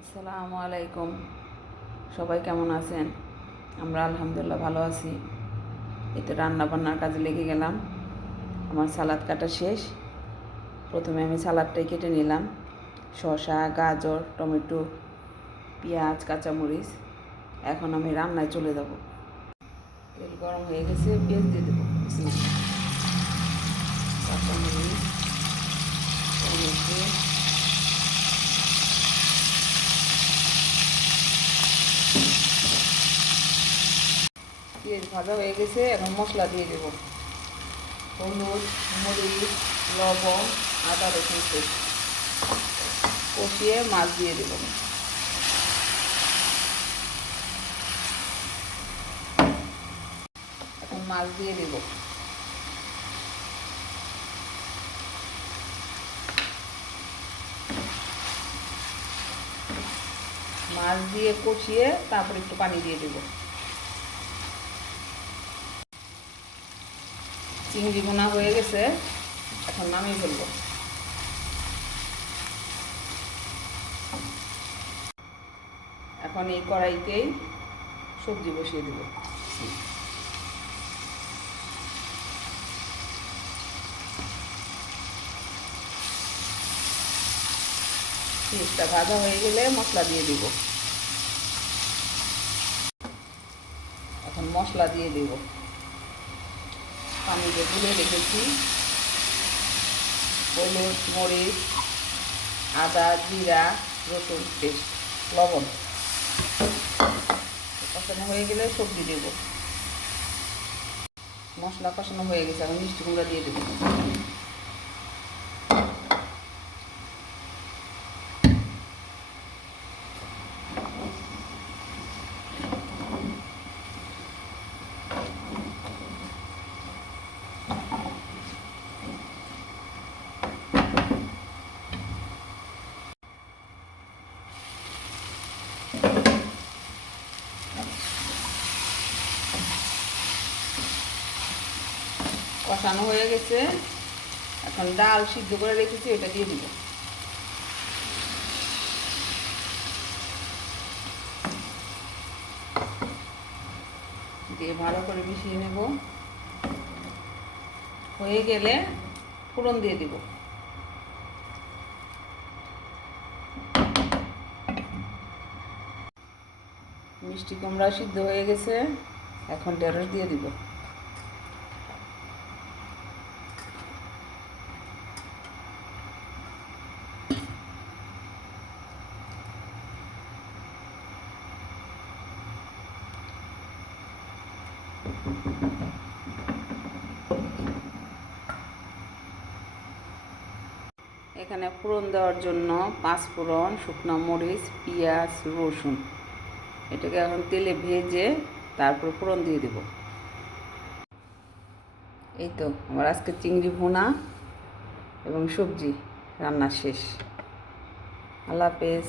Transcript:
আসসালামু আলাইকুম। সবাই কেমন আছেন? আমরা আলহামদুলিল্লাহ ভালো আছি। এই তো রান্নাবান্নার কাজে লেগে গেলাম। আমার সালাদ কাটা শেষ। প্রথমে আমি সালাদটাই কেটে নিলাম। শসা, গাজর, টমেটো, পেঁয়াজ, কাঁচামরিচ। এখন আমি রান্নায় চলে যাব। তেল গরম হয়ে গেছে, পেঁয়াজ দিয়ে দেবো। কাঁচামরিচ, টমেটো, পেঁয়াজ ভাজা হয়ে গেছে। এখন মশলা দিয়ে দেবো। হলুদ, মরিচ, লবণ, আদা রসুন পেস্ট কষিয়ে মাছ দিয়ে দেবো। এখন মাছ দিয়ে দেবো। মাছ দিয়ে কষিয়ে তারপর একটু পানি দিয়ে দেবো। চিংড়ি বোনা হয়ে গেছে, এখন নামিয়ে ফেলবো। এখন এই কড়াইতেই সবজি বসিয়ে দেবো। পেঁয়াজটা ভাজা হয়ে গেলে মশলা দিয়ে দিব। এখন মশলা দিয়ে দেব। পানিতে তুলে রেখেছি হলুদ, মরিচ, আদা, জিরা, রসুন পেস্ট, লবণ। কষানো হয়ে গেলে সবজি দেব। মশলা কষানো হয়ে গেছে, এখন মিষ্টি কুমড়া দিয়ে দেবো। কষানো হয়ে গেছে, এখন ডাল সিদ্ধ করে রেখেছি, ওটা দিয়ে দিব। দিয়ে ভালো করে মিশিয়ে নেব। হয়ে গেলে ফোড়ন দিয়ে দিব। মিষ্টি কুমড়া সিদ্ধ হয়ে গেছে, এখন ঢেঁড়স দিয়ে দিব। এখানে ফোড়ন দেওয়ার জন্য 5 ফোড়ন, শুকনো মরিচ, পেঁয়াজ, রসুন, এটাকে এখন তেলে ভেজে তারপর ফোড়ন দিয়ে দেব। এই তো আমার আজকে চিংড়ি ভুনা এবং সবজি রান্না শেষ। আল্লাহ হাফেজ।